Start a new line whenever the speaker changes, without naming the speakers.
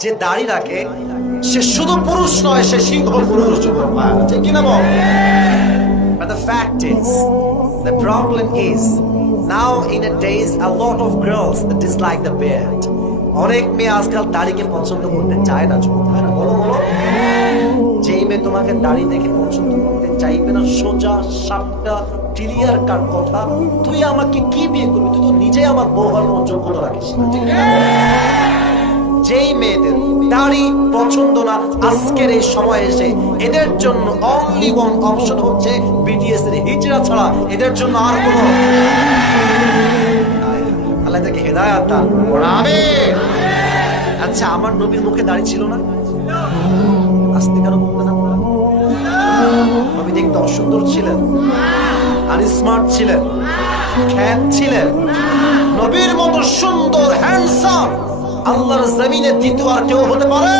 যে দাড়ি রাখে সে শুধু পুরুষ নয় সে সিংহ পুরুষ ঠিক কিনা বল But the fact is, the problem is, now in a days, a lot of girls dislike the beard. অনেক মেয়ে আজকাল দাড়িকে পছন্দ করতে চায় না। বলো বলো যেই মেয়ে তোমাকে দাড়ি দেখে পছন্দ করতে চাইবে না সোজা সাপটা ক্লিয়ার কার কথা তুই আমাকে কি বিয়ে করবি তুই তো নিজে আমার বউ হওয়ার যোগ্যতা রাখিস না ঠিক না? যেই মেয়েদের দাড়ি পছন্দ না আজকের এই সময় এসে এদের জন্য অনলি ওয়ান অপশন হচ্ছে বিটিএস এর হিজরা ছাড়া এদের জন্য আর কোনো আল্লাহ এদেরকে হেদায়াত দান আচ্ছা আমার নবীর মুখে দাড়ি ছিল না? আস্তে কেন বলতেন আপনারা নবী দেখতে অসুন্দর ছিলেন আর স্মার্ট ছিলেন খ্যাত ছিলেন। নবীর মতো সুন্দর হ্যান্ডসাম আল্লাহর জমিনে দ্বিতীয় আর কেউ হতে পারে?